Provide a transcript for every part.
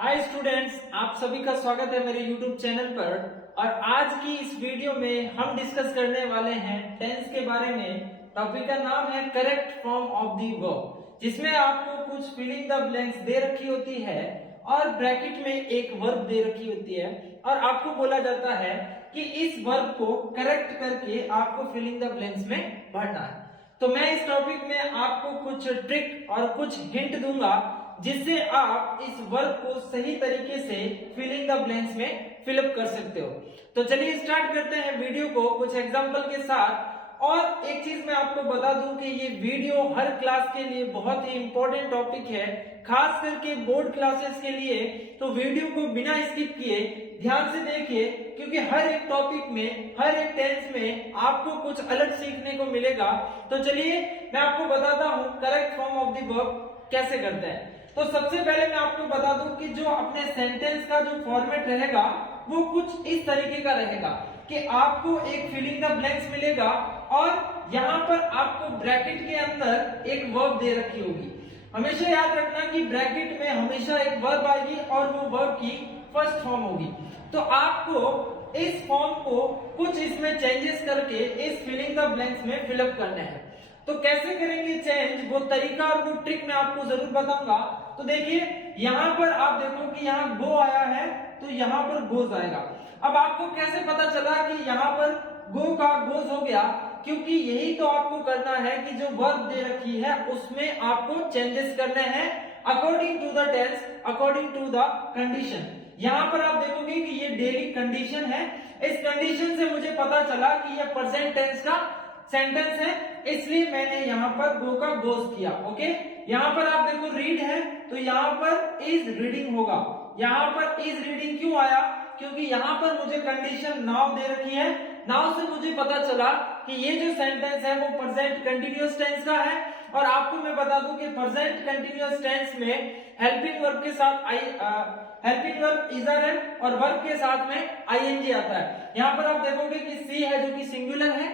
Hi students, आप सभी का स्वागत है मेरे YouTube चैनल पर। और आज की इस वीडियो में हम डिस्कस करने वाले हैं टेंस के बारे में। टॉपिक का नाम है correct form of the verb, जिसमें आपको कुछ फिलिंग द ब्लैंक्स दे रखी होती है और ब्रैकेट में एक वर्ब दे रखी होती है और आपको बोला जाता है कि इस वर्ब को करेक्ट करके आपको फिलिंग द ब्लैंक्स में भरना है। तो मैं इस टॉपिक में आपको कुछ ट्रिक और कुछ हिंट दूंगा जिससे आप इस वर्ब को सही तरीके से फिलिंग द ब्लैंक्स में फिलअप कर सकते हो। तो चलिए स्टार्ट करते हैं वीडियो को कुछ एग्जांपल के साथ। और एक चीज मैं आपको बता दूं कि ये वीडियो हर क्लास के लिए बहुत ही इंपॉर्टेंट टॉपिक है, खास करके बोर्ड क्लासेस के लिए। तो वीडियो को बिना स्किप किए ध्यान से देखिए, क्योंकि हर एक टॉपिक में, हर एक टेंस में आपको कुछ अलग सीखने को मिलेगा। तो चलिए मैं आपको बताता हूं correct form of the verb कैसे करते हैं। तो सबसे पहले मैं आपको बता दूं कि जो अपने सेंटेंस का जो फॉर्मेट रहेगा वो कुछ इस तरीके का रहेगा कि आपको एक फिलिंग द ब्लैंक्स मिलेगा और यहाँ पर आपको ब्रैकेट के अंदर एक वर्ब दे रखी होगी। हमेशा याद रखना कि ब्रैकेट में हमेशा एक वर्ब आएगी और वो वर्ब की फर्स्ट फॉर्म होगी। तो आपको इस फॉर्म को कुछ इसमें चेंजेस करके इस फिलिंग द ब्लैंक्स में फिलअप करना है। तो कैसे करेंगे चेंज, वो तरीका और वो ट्रिक मैं आपको जरूर बताऊंगा। तो देखिए यहाँ पर आप देखो कि यहाँ गो आया है तो यहाँ पर गोज आएगा। अब आपको कैसे पता चला कि यहाँ पर गो का गोज हो गया? क्योंकि यही तो आपको करना है कि जो वर्ब दे रखी है उसमें आपको चेंजेस करने हैं according to the tense, according to the condition. यहाँ पर आप देखोगे कि ये डेली कंडीशन है। इस कंडीशन से मुझे पता चला कि ये प्रेजेंट टेंस का सेंटेंस है, इसलिए मैंने यहाँ पर गो का गोज किया। ओके, यहाँ पर आप देखो रीड है तो यहाँ पर इज रीडिंग होगा। यहाँ पर इज रीडिंग क्यों आया? क्योंकि यहाँ पर मुझे कंडीशन नाउ दे रखी है। नाउ से मुझे पता चला कि ये जो सेंटेंस है वो प्रेजेंट कंटिन्यूअस टेंस का है। और आपको मैं बता दूं कि प्रेजेंट कंटिन्यूअस टेंस में हेल्पिंग वर्ब के साथ हेल्पिंग वर्ब इजर है और वर्ब के साथ में आईएनजी आता है। यहाँ पर आप देखोगे कि सी है जो कि सिंगुलर है,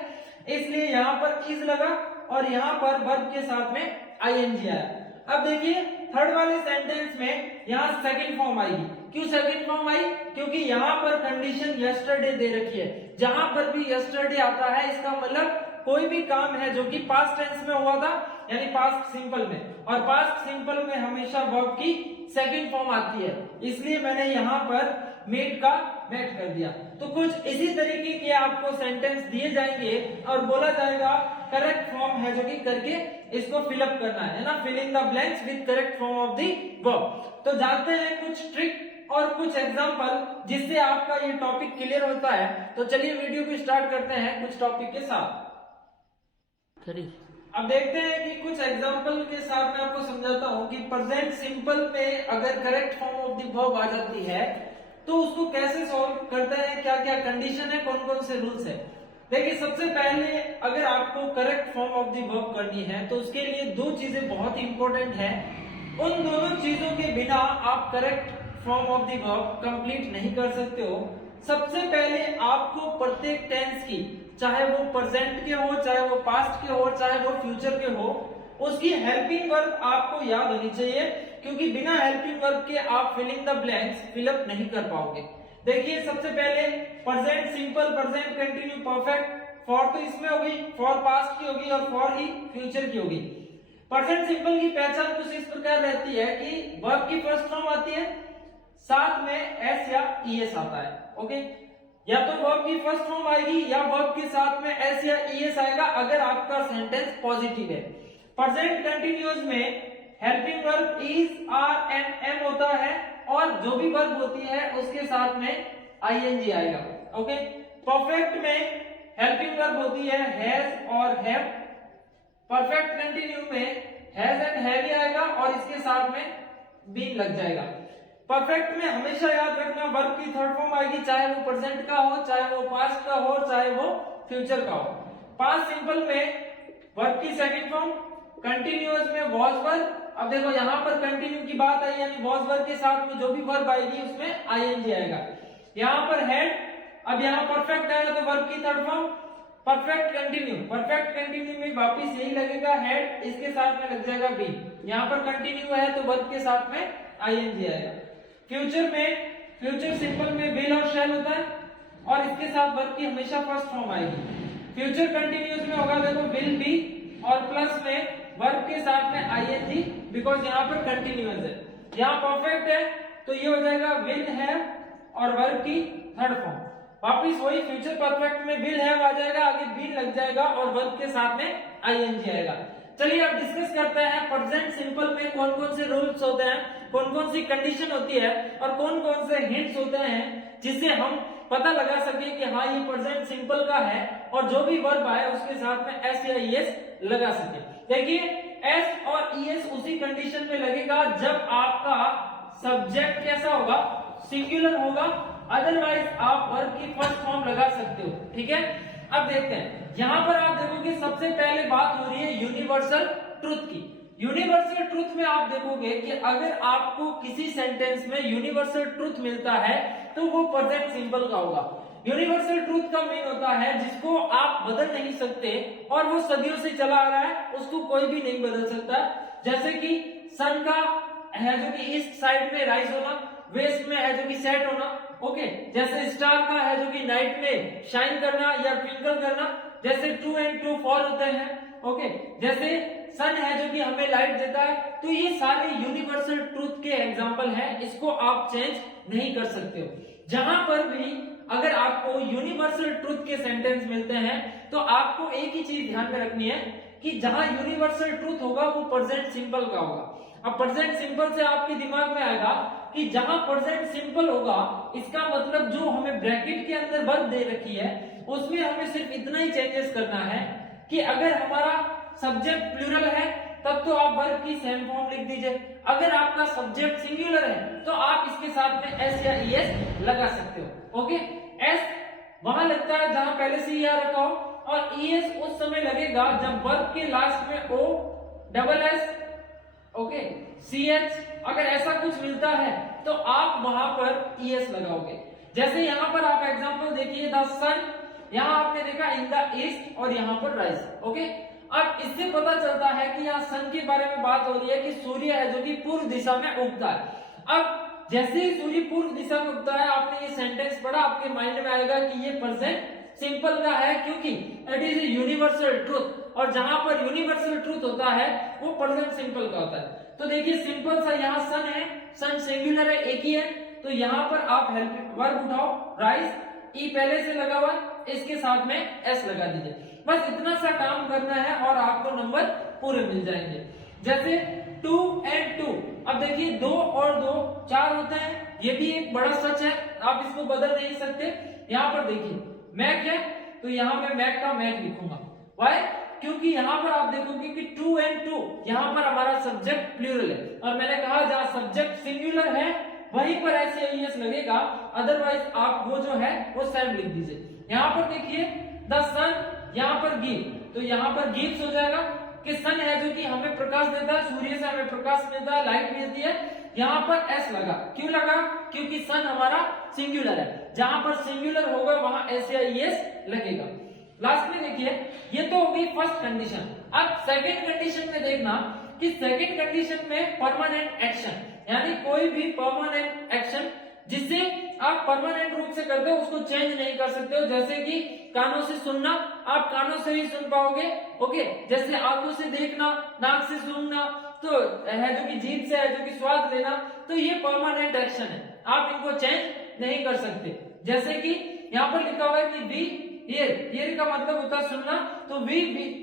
इसलिए यहाँ पर इज लगा और यहाँ पर वर्ब के साथ में आईएनजी आया। अब देखिए थर्ड वाले सेंटेंस में यहाँ सेकंड फॉर्म आएगी। क्यों सेकंड फॉर्म आई? क्योंकि यहाँ पर कंडीशन यस्टरडे दे रखी है। जहां पर भी यस्टरडे आता है इसका मतलब कोई भी काम है जो कि पास्ट टेंस में हुआ था, यानी पास्ट सिंपल में, और पास्ट सिंपल में हमेशा वर्ब की सेकंड फॉर्म आती है, इसलिए मैंने यहाँ पर मेड का मेट कर दिया। तो कुछ इसी तरीके के आपको सेंटेंस दिए जाएंगे और बोला जाएगा करेक्ट फॉर्म है जो कि करके इसको फिलअप करना है ना, filling the blanks with correct form of the verb. तो जानते हैं कुछ ट्रिक और कुछ एग्जांपल जिससे आपका ये टॉपिक क्लियर होता है। तो चलिए वीडियो को स्टार्ट करते हैं कुछ टॉपिक के साथ। अब देखते हैं कि कुछ एग्जांपल के साथ मैं आपको समझाता हूं कि प्रेजेंट सिंपल में अगर correct form of the verb आ जाती है तो उसको कैसे सॉल्व करते हैं, क्या क्या कंडीशन है, कौन कौन से रूल्स है। देखिए सबसे पहले अगर आपको correct form of the verb करनी है तो उसके लिए दो चीजें बहुत इंपॉर्टेंट है। उन दोनों चीजों के बिना आप correct form of the verb complete नहीं कर सकते हो। सबसे पहले आपको प्रत्येक टेंस की, चाहे वो प्रेजेंट के हो, चाहे वो पास्ट के हो, चाहे वो फ्यूचर के हो, उसकी हेल्पिंग वर्ब आपको याद होनी चाहिए, क्योंकि बिना हेल्पिंग वर्ब के आप फिलिंग द ब्लैंक्स फिलअप नहीं कर पाओगे। देखिए सबसे पहले present simple, present continue, perfect. For तो इसमें होगी, फॉर पास्ट की होगी और फॉर ही फ्यूचर की होगी। प्रेजेंट सिंपल की पहचान कुछ इस प्रकार रहती है कि वर्ब की फर्स्ट फॉर्म आती है, साथ में एस या ईएस आता है। ओके, या तो वर्ब की फर्स्ट फॉर्म आएगी या वर्ब के साथ में एस या ईएस आएगा अगर आपका सेंटेंस पॉजिटिव है। प्रेजेंट कंटिन्यूअस में helping verb is, are and am होता है और जो भी वर्ब होती है उसके साथ में आईएनजी आएगा। ओके, परफेक्ट में हेल्पिंग वर्ब होती है हैज और हैव। परफेक्ट कंटिन्यू में हैज एंड हैव आएगा और इसके साथ में बीन लग जाएगा। परफेक्ट में हमेशा याद रखना वर्ब की थर्ड फॉर्म आएगी, चाहे वो प्रेजेंट का हो, चाहे वो पास्ट का हो, चाहे वो फ्यूचर का हो। पास्ट सिंपल में वर्ब की सेकंड फॉर्म, कंटिन्यूअस में वॉज वर्ब। अब देखो यहाँ पर कंटिन्यू की बात आई, यानी वॉज वर्ब के साथ में जो भी वर्ब आएगी उसमें आईएनजी आएगा। यहाँ पर हैड, अब यहाँ परफेक्ट आएगा तो वर्ब की third form perfect continue. Perfect continue में वापिस यही लगेगा हेड, इसके साथ में लग जाएगा बी। यहाँ पर कंटिन्यू है तो वर्ब के साथ में आईएनजी आएगा। फ्यूचर सिंपल में विल और शैल होता है और इसके साथ वर्ब की हमेशा फर्स्ट फॉर्म आएगी। फ्यूचर कंटिन्यूअस में होगा देखो विल बी और प्लस में वर्ब के साथ में आईएनजी, बिकॉज यहाँ पर कंटिन्यूअस है। यहाँ परफेक्ट है तो ये हो जाएगा विल हैव और वर्ब की थर्ड फॉर्म। वापिस वही फ्यूचर परफेक्ट में विल हैव आ जाएगा, आगे बी लग जाएगा और वर्ब के साथ में आईएनजी आएगा। चलिए अब डिस्कस करते हैं प्रेजेंट सिंपल में कौन कौन से रूल्स होते हैं, कौन कौन सी कंडीशन होती है और कौन कौन से हिंट्स होते हैं जिससे हम पता लगा सके कि हाँ ये प्रेजेंट सिंपल का है और जो भी वर्ब आए उसके साथ में एस या ईएस लगा सके। देखिए एस और ईएस उसी कंडीशन में लगेगा जब आपका सब्जेक्ट कैसा होगा, सिंगुलर होगा, अदरवाइज आप वर्ब की फर्स्ट फॉर्म लगा सकते हो। ठीक है, अब देखते हैं यहाँ पर आप देखोगे सबसे पहले बात हो रही है यूनिवर्सल ट्रुथ की। यूनिवर्सल ट्रुथ में आप देखोगे कि अगर आपको किसी सेंटेंस में यूनिवर्सल ट्रुथ मिलता है तो वो प्रेजेंट सिंपल का होगा। यूनिवर्सल ट्रुथ का मीन होता है जिसको आप बदल नहीं सकते और वो सदियों से चला आ रहा है, उसको कोई भी नहीं बदल सकता। जैसे कि सन का है जो कि ईस्ट साइड में राइज होना, वेस्ट में है जो कि सेट होना। ओके, जैसे स्टार का है जो कि नाइट में शाइन करना या ट्विंकल करना, जैसे 2 and 2 4 होते हैं। ओके, जैसे सन है जो कि हमें लाइट देता है। तो ये सारे यूनिवर्सल ट्रूथ के एग्जांपल हैं, इसको आप चेंज नहीं कर सकते हो। जहां पर भी अगर आपको यूनिवर्सल ट्रूथ के सेंटेंस मिलते हैं तो आपको एक ही चीज ध्यान में रखनी है कि जहां यूनिवर्सल ट्रूथ होगा वो प्रेजेंट सिंपल का होगा। अब प्रेजेंट सिंपल से आपके दिमाग में आएगा कि जहां प्रेजेंट सिंपल होगा इसका मतलब जो हमें ब्रैकेट के अंदर वर्ब दे रखी है उसमें हमें सिर्फ इतना ही चेंजेस करना है कि अगर हमारा सब्जेक्ट प्लूरल है तब तो आप वर्ब की सेम फॉर्म लिख दीजिए, अगर आपका सब्जेक्ट सिंगुलर है तो आप इसके साथ में एस या ईएस लगा सकते हो। ओके, एस वहां लगता है जहां पहले से या रखा हो और ईएस उस समय लगेगा जब वर्ब के लास्ट में O double S okay C H अगर ऐसा कुछ मिलता है तो आप वहां पर ईएस लगाओगे। जैसे यहाँ पर आप एग्जांपल देखिए, द सन, यहाँ आपने देखा इन द ईस्ट और यहाँ पर राइज। ओके, अब इससे पता चलता है कि यहाँ सन के बारे में बात हो रही है कि सूर्य है जो कि पूर्व दिशा में उगता है। अब जैसे ही सूर्य पूर्व दिशा में उगता है, आपने ये सेंटेंस पढ़ा, आपके माइंड में आएगा कि ये प्रेजेंट सिंपल का है क्योंकि it is a universal truth और जहां पर यूनिवर्सल ट्रूथ होता है वो प्रेजेंट सिंपल का होता है। तो देखिए सिंपल सा यहाँ सन है, सन सिंगुलर है, एक ही है, तो यहाँ पर आप हेल्प वर्ब उठाओ, राइज, ई पहले से लगा हुआ, इसके साथ में एस लगा दीजिए। बस इतना सा काम करना है और आपको नंबर पूरे मिल जाएंगे। जैसे 2 and 2, अब देखिए 2 और 2 4 होते हैं, ये भी एक बड़ा सच है, आप इसको बदल नहीं सकते। यहाँ पर देखिए मैक है तो यहाँ मैं मैक का मैक लिखूंगा। वाई? क्योंकि यहाँ पर आप देखोगे कि 2 and 2 यहाँ पर हमारा सब्जेक्ट प्लूरल है और मैंने कहा जहाँ सब्जेक्ट सिंगुलर है वहीं पर ऐसे ईएस लगेगा, अदरवाइज आप वो जो है वो सेम लिख दीजिए। यहाँ पर देखिए द सन, यहाँ पर गिव, तो यहाँ पर गिव्स हो जाएगा कि सन है जो कि हमें प्रकाश देता है, सूर्य से हमें प्रकाश मिलता है, लाइट मिलती है। यहाँ पर एस लगा, क्यों लगा? क्योंकि सन हमारा सिंगुलर है, जहां पर सिंगुलर होगा वहां एस या ईएस लगेगा। लास्ट में देखिए ये तो हो गई फर्स्ट कंडीशन। अब सेकंड कंडीशन में देखना कि सेकंड कंडीशन में परमानेंट एक्शन, यानी कोई भी परमानेंट एक्शन जिससे आप परमानेंट रूप से करते हो उसको चेंज नहीं कर सकते हो। जैसे कि कानों से सुनना, आप कानों से ही सुन पाओगे। ओके, जैसे आंखों से देखना, नाक से सूंघना, तो है जो कि जीभ से है जो कि स्वाद लेना, तो ये परमानेंट एक्शन है, आप इनको चेंज नहीं कर सकते। जैसे कि यहाँ पर लिखा हुआ है कि वी हियर, हियर का मतलब होता है सुनना, तो we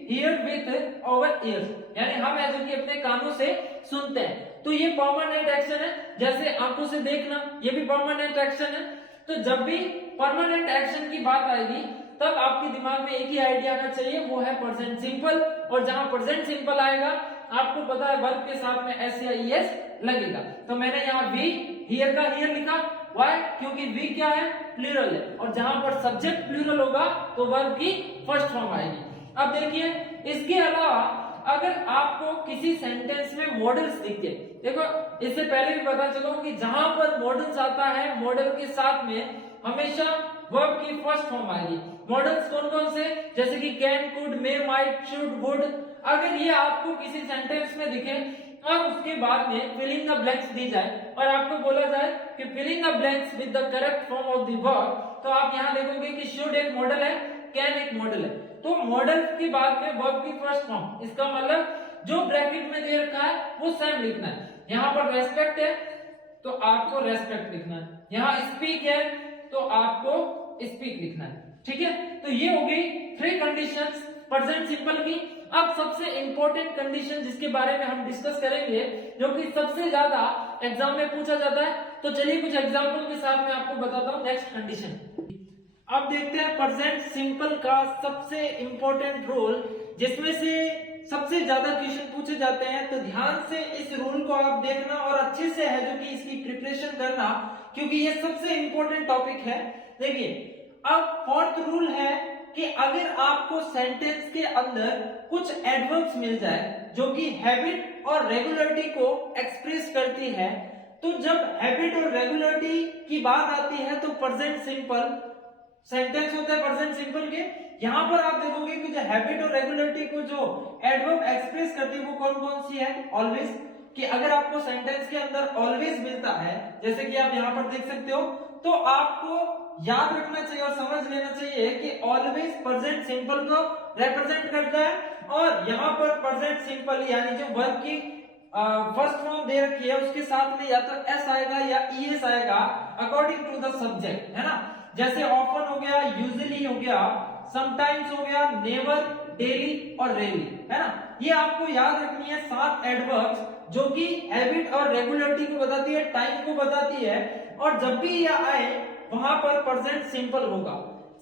hear with our ears, यानी हम है जो कि अपने कानों से सुनते हैं, तो ये परमानेंट एक्शन है। जैसे आंखों से देखना, ये भी परमानेंट एक्शन है। तो जब भी परमानेंट एक्शन की बात आएगी तब आपके दिमाग में एक ही आइडिया आना चाहिए, वो है प्रेजेंट सिंपल। और जहां प्रेजेंट सिंपल आएगा आपको पता है वर्ब के साथ में एस या ईएस लगेगा। तो मैंने यहाँ वी हियर का हियर लिखा, वाई? क्योंकि वी क्या है? प्लूरल है, और जहां पर सब्जेक्ट प्लूरल होगा तो वर्ब की फर्स्ट फॉर्म आएगी। अब देखिए इसके अलावा अगर आपको किसी सेंटेंस में मॉडल्स दिखे, देखो इससे पहले भी पता चलो कि जहां पर मॉडल्स आता है मॉडल के साथ में हमेशा वर्ब की फर्स्ट फॉर्म आएगी। मॉडल्स कौन कौन से? जैसे कि can, could, may, might, should, would. अगर ये आपको किसी सेंटेंस में दिखे और उसके बाद में फिलिंग द ब्लैंक्स दी जाए और आपको बोला जाए कि filling the blanks with the correct form of the verb, तो आप यहाँ देखोगे कि शुड एक मॉडल है, कैन एक मॉडल है। तो मॉडल के बाद में वर्ब की फर्स्ट फॉर्म, इसका मतलब जो ब्रैकेट में दे रखा है वो सेम लिखना है। यहाँ पर रेस्पेक्ट है तो आपको रेस्पेक्ट लिखना है, यहाँ स्पीक है तो आपको स्पीक लिखना है, ठीक है। तो ये हो गई 3 कंडीशंस प्रेजेंट सिंपल की। अब सबसे इंपॉर्टेंट कंडीशन जिसके बारे में हम डिस्कस करेंगे, जो कि सबसे ज्यादा एग्जाम में पूछा जाता है, तो चलिए कुछ एग्जांपल के साथ मैं आपको बताता हूँ। नेक्स्ट कंडीशन, अब देखते हैं प्रेजेंट सिंपल का सबसे इंपॉर्टेंट रूल, जिसमें से सबसे ज्यादा क्वेश्चन पूछे जाते हैं। तो ध्यान से इस रूल को आप देखना और अच्छे से है जो कि इसकी प्रिपरेशन करना, क्योंकि ये सबसे इंपॉर्टेंट टॉपिक है। देखिए, अब फोर्थ रूल है कि अगर आपको सेंटेंस के अंदर कुछ एडवर्ब्स मिल जाए जो कि हैबिट और रेगुलरिटी को एक्सप्रेस करती है, तो जब हैबिट और रेगुलरिटी की बात आती है तो प्रेजेंट सिंपल सेंटेंस होता है प्रेजेंट सिंपल के। यहां पर आप देखोगे कि जो हैबिट और रेगुलरिटी को जो एडवर्ब एक्सप्रेस करती है वो कौन कौन सी है? ऑलवेज, कि अगर आपको सेंटेंस के अंदर ऑलवेज मिलता है, जैसे कि आप यहां पर देख सकते हो, तो आपको याद रखना चाहिए और समझ लेना चाहिए कि ऑलवेज प्रेजेंट सिंपल को रिप्रेजेंट करता है। और यहाँ पर प्रेजेंट सिंपल यानी जो वर्ब की फर्स्ट फॉर्म दे रखी है उसके साथ में या तो एस आएगा या ईएस आएगा अकॉर्डिंग टू द सब्जेक्ट, है ना। जैसे ऑफन हो गया, यूजुअली हो गया, समटाइम्स हो गया, नेवर, डेली और रेयरली, है ना। ये आपको याद रखनी है 7 एडवर्ब्स जो कि हैबिट और रेगुलरिटी को बताती है, टाइम को बताती है, और जब भी यह आए वहां पर प्रेजेंट सिंपल होगा।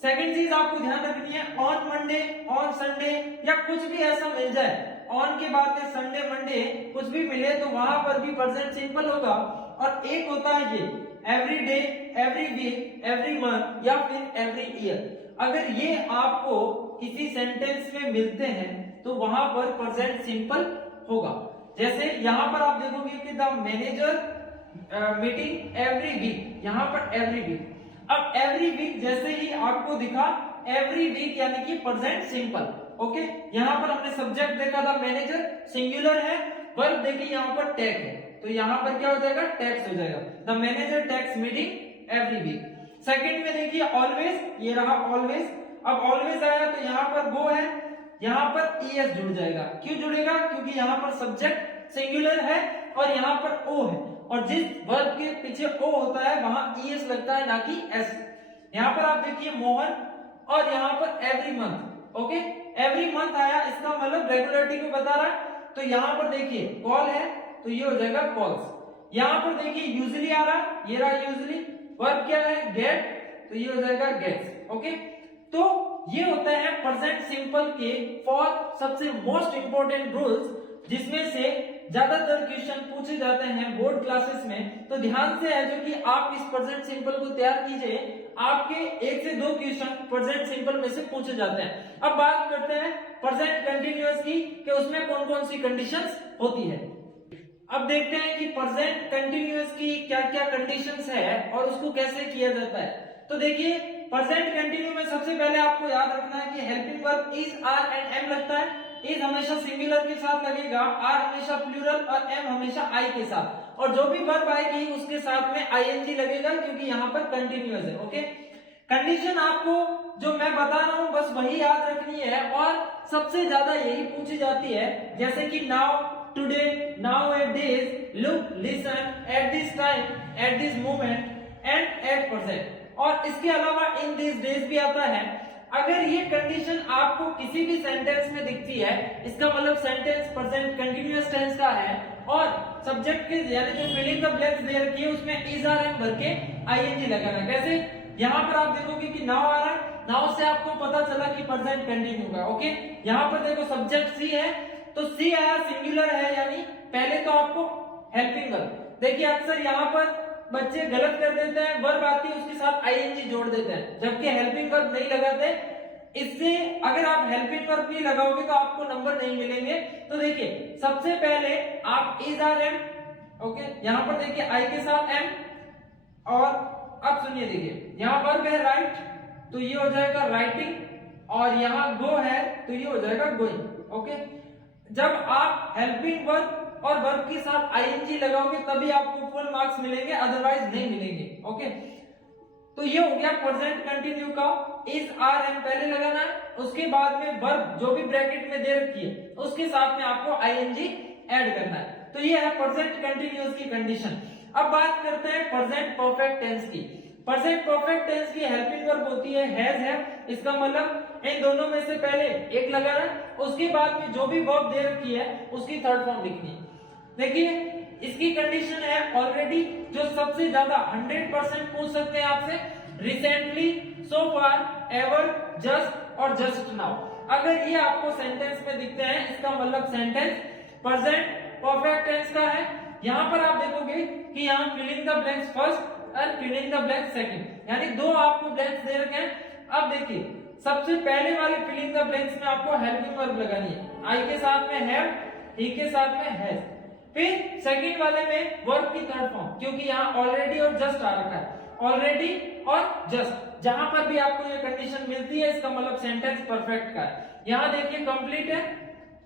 सेकंड चीज आपको ध्यान रखनी है, ऑन मंडे, ऑन संडे या कुछ भी ऐसा मिल जाए, ऑन के बाद में संडे मंडे कुछ भी मिले तो वहां पर भी प्रेजेंट सिंपल होगा। और एक होता है ये every day, every week, every month या फिर एवरी ईयर। अगर ये आपको किसी सेंटेंस में मिलते हैं तो वहां पर प्रेजेंट सिंपल होगा। जैसे यहां पर आप देखोगे कि the manager meeting every week, यहां पर एवरी वीक। अब एवरी वीक जैसे ही आपको दिखा एवरी वीक यानी कि प्रेजेंट सिंपल, ओके। यहां पर हमने सब्जेक्ट देखा था मैनेजर, सिंगुलर है, वर्ब देखिए यहां पर टेक है, तो यहां पर क्या हो जाएगा? टेक्स हो जाएगा। The manager takes meeting every week. Second में देखिए ऑलवेज, ये रहा ऑलवेज। अब ऑलवेज आया तो यहां पर गो है, यहां पर ईएस जुड़ जाएगा। क्यों जुड़ेगा? क्योंकि यहां पर सब्जेक्ट सिंगुलर है और यहां पर ओ है, और जिस वर्ब के पीछे ओ होता है वहां ईएस लगता है ना कि एस। यहां पर आप देखिए मोहन, और यहां पर every month, okay. Every month आया, इसका मतलब रेगुलरिटी को बता रहा है। तो यहां पर देखिए कॉल है तो ये हो जाएगा कॉल्स। यहां पर देखिए यूजुअली आ रहा है, ये रहा यूजुअली। वर्ब क्या है? गेट, तो ये हो जाएगा गेट्स, ओके। तो ये होता है प्रेजेंट सिंपल के 4 सबसे मोस्ट इंपोर्टेंट रूल्स, जिसमें से ज्यादातर क्वेश्चन पूछे जाते हैं बोर्ड क्लासेस में। तो ध्यान से है जो कि आप इस प्रेजेंट सिंपल को तैयार कीजिए, आपके 1 से 2 क्वेश्चन प्रेजेंट सिंपल में से पूछे जाते हैं। अब बात करते हैं प्रेजेंट कंटिन्यूअस की, कि उसमें कौन कौन सी कंडीशंस होती है। अब देखते हैं कि प्रेजेंट कंटिन्यूअस की क्या क्या कंडीशंस है और उसको कैसे किया जाता है। तो देखिए प्रेजेंट कंटिन्यू में सबसे पहले आपको याद रखना है कि helping verb is, are and am लगता है। इज हमेशा सिंगुलर के साथ लगेगा, आर हमेशा प्लूरल और एम हमेशा आई के साथ, और जो भी वर्ब आएगी उसके साथ में आईएनजी लगेगा क्योंकि यहाँ पर कंटिन्यूअस है, ओके। कंडीशन आपको जो मैं बता रहा हूं बस वही याद रखनी है, और सबसे ज्यादा यही पूछी जाती है, जैसे कि now, today, now at days, look, listen, at this time, at this moment and at present. और इसके अलावा इन दिस डेज भी आता है। अगर ये कंडीशन आपको किसी भी सेंटेंस में दिखती है, इसका मतलब सेंटेंस प्रेजेंट कंटिन्यूअस टेंस का है, और सब्जेक्ट के यानी जो फिलिंग द ब्लैंक्स दे रखी है उसमें इज, आर, एम भर के आईएनजी लगाना। कैसे? यहाँ पर आप देखोगे कि नाउ आ रहा है, नाउ से आपको पता चला कि प्रेजेंट कंटिन्यू होगा, ओके। यहाँ पर देखो सब्जेक्ट सी है, तो सी आया, सिंगुलर है, यानी पहले तो आपको हेल्पिंग वर्ब। देखिए अक्सर यहाँ पर बच्चे गलत कर देते हैं, वर्ब आती है उसके साथ आईएनजी जोड़ देते हैं, जबकि हेल्पिंग वर्ब नहीं लगाते। इससे अगर आप हेल्पिंग वर्ब नहीं लगाओगे तो आपको नंबर नहीं मिलेंगे। तो देखिए सबसे पहले आप इज, आर, एम, ओके, यहाँ पर देखिए आई के साथ एम, और अब सुनिए देखिए यहाँ वर्ब है राइट, तो ये हो जाएगा राइटिंग, और यहाँ गो है तो ये हो जाएगा गोइंग, ओके। जब आप हेल्पिंग वर्ब और वर्ब के साथ आईएनजी लगाओगे तभी आपको फुल मार्क्स मिलेंगे, अदरवाइज नहीं मिलेंगे। ओके, तो ये हो गया प्रेजेंट कंटिन्यू का इज आर एम पहले लगाना है, उसके बाद में वर्ब जो भी ब्रैकेट में दे रखी है उसके साथ में आपको आईएनजी ऐड करना है। तो ये है प्रेजेंट कंटिन्यूअस की कंडीशन। अब बात करते हैं प्रेजेंट परफेक्ट टेंस की। प्रेजेंट परफेक्ट टेंस की हेल्पिंग वर्ब होती है हैज है। इसका मतलब इन दोनों में से पहले एक लगाना है, उसके बाद में जो भी वर्ब दे रखी है उसकी थर्ड फॉर्म लिखनी है। देखिए इसकी कंडीशन है ऑलरेडी, जो सबसे ज्यादा 100% पूछ सकते हैं आपसे, रिसेंटली, सो फार, एवर, जस्ट और जस्ट नाउ। अगर ये आपको सेंटेंस में दिखते हैं इसका मतलब सेंटेंस प्रेजेंट परफेक्ट टेंस का है। यहां पर आप देखोगे कि यहां filling the blanks first and filling the blanks second, यानी दो आपको ब्लैंक्स दे रखे हैं। अब देखिए सबसे पहले वाले फिलिंग द ब्लैंक्स में आपको हेल्पिंग वर्ब लगानी है, आई के साथ में हैव, ही के साथ में हैज। फिर सेकंड वाले में वर्ब की थर्ड फॉर्म, क्योंकि यहाँ ऑलरेडी और जस्ट आ रखा है, ऑलरेडी और जस्ट। जहां पर भी आपको ये कंडीशन मिलती है इसका मतलब सेंटेंस परफेक्ट का है। यहाँ देखिए कंप्लीट है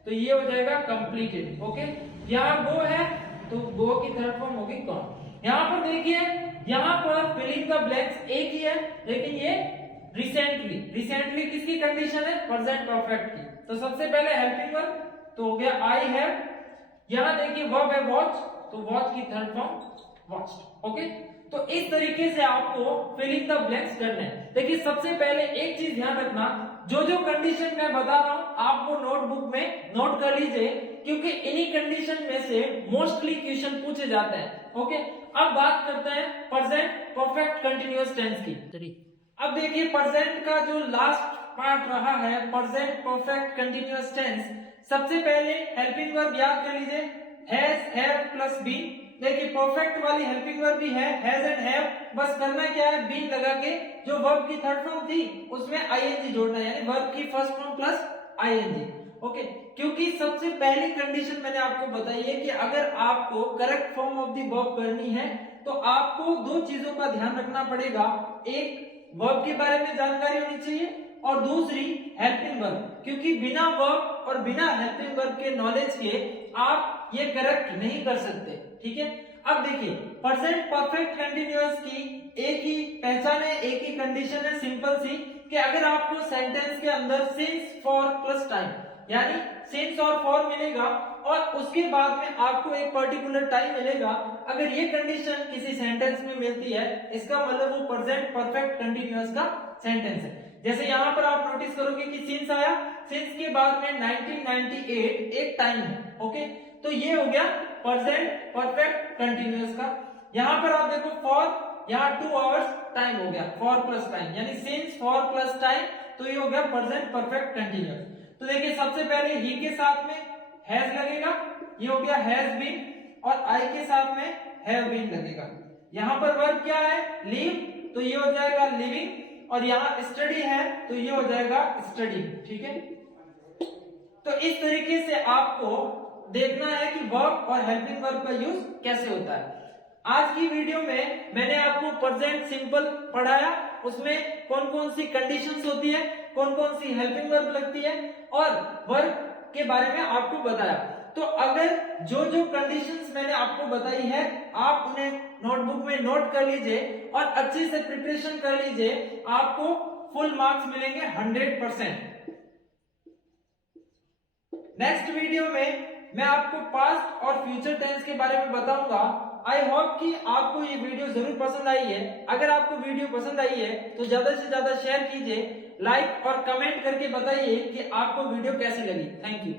तो ये हो जाएगा कंप्लीटेड। ओके, यहाँ गो है तो गो की थर्ड फॉर्म होगी गॉन। यहाँ पर देखिए यहाँ पर फिलिंग द ब्लैंक्स एक ही है, लेकिन ये रिसेंटली, रिसेंटली किसकी कंडीशन है, प्रेजेंट परफेक्ट की। तो सबसे पहले हेल्पिंग वर्ब तो हो गया आई हैव, यहां देखिए वर्ब है वॉच, तो वॉच की थर्ड फॉर्म वॉच्ड। ओके, तो इस तरीके से आपको फिलिंग द ब्लैंक्स करना है। देखिए सबसे पहले एक चीज ध्यान रखना, जो जो कंडीशन मैं बता रहा हूं आपको नोटबुक में नोट कर लीजिए, क्योंकि इन्हीं कंडीशन में से मोस्टली क्वेश्चन पूछे जाते हैं। ओके, अब बात करते हैं प्रेजेंट परफेक्ट कंटिन्यूअस टेंस की। अब देखिए प्रेजेंट का जो लास्ट पार्ट रहा है प्रेजेंट परफेक्ट कंटिन्यूअस टेंस, सबसे पहले हेल्पिंग वर्ब याद कर लीजिए हैज, हैव प्लस बीन। देखिए परफेक्ट वाली हेल्पिंग वर्ब भी है हैज एंड हैव, बस करना क्या है बीन लगा के जो वर्ब की थर्ड फॉर्म थी उसमें आईएनजी जोड़ना है, यानी वर्ब की first form plus ING. Okay, क्योंकि सबसे पहली कंडीशन मैंने आपको बताई है कि अगर आपको correct form of the verb करनी है तो आपको दो चीजों का ध्यान रखना पड़ेगा, एक वर्ब के बारे में जानकारी होनी चाहिए और दूसरी हेल्पिंग वर्ब, क्योंकि बिना वर्ब और बिना हेल्पिंग वर्ब के नॉलेज के आप ये करेक्ट नहीं कर सकते। ठीक है, अब देखिए प्रेजेंट परफेक्ट कंटिन्यूअस की एक ही पहचान है, एक ही कंडीशन है सिंपल सी, कि अगर आपको सेंटेंस के अंदर सिंस, फॉर प्लस टाइम, यानी सिंस और फॉर मिलेगा और उसके बाद में आपको एक पर्टिकुलर टाइम मिलेगा, अगर ये कंडीशन किसी सेंटेंस में मिलती है इसका मतलब वो प्रेजेंट परफेक्ट कंटिन्यूअस का सेंटेंस है। जैसे यहाँ पर आप नोटिस करोगे कि सिंस आया, सिंस के बाद में 1998 एक टाइम है। ओके, तो ये हो गया प्रेजेंट परफेक्ट कंटिन्यूअस का। यहाँ पर आप देखो फॉर, यहाँ 2 आवर्स टाइम हो गया, फॉर प्लस टाइम यानी सिंस, फॉर प्लस टाइम, तो ये हो गया प्रेजेंट परफेक्ट कंटिन्यूअस। तो देखिए सबसे पहले ही के साथ में हैज लगेगा, ये हो गया हैज बीन, और आई के साथ में हैव बीन लगेगा। यहाँ पर वर्ब क्या है लीव, तो ये हो जाएगा लिविंग, और यहाँ स्टडी है तो ये हो जाएगा स्टडी। ठीक है, तो इस तरीके से आपको देखना है कि वर्ब और हेल्पिंग वर्ब का यूज कैसे होता है। आज की वीडियो में मैंने आपको प्रेजेंट सिंपल पढ़ाया, उसमें कौन कौन सी कंडीशंस होती है, कौन कौन सी हेल्पिंग वर्ब लगती है और वर्ब के बारे में आपको बताया। तो अगर जो जो कंडीशंस मैंने आपको बताई है आप उन्हें नोटबुक में नोट कर लीजिए और अच्छे से प्रिपरेशन कर लीजिए, आपको फुल मार्क्स मिलेंगे 100%। नेक्स्ट वीडियो में मैं आपको पास्ट और फ्यूचर टेंस के बारे में बताऊंगा। आई होप कि आपको ये वीडियो जरूर पसंद आई है। अगर आपको वीडियो पसंद आई है तो ज्यादा से ज्यादा शेयर कीजिए, लाइक और कमेंट करके बताइए कि आपको वीडियो कैसी लगी। Thank you.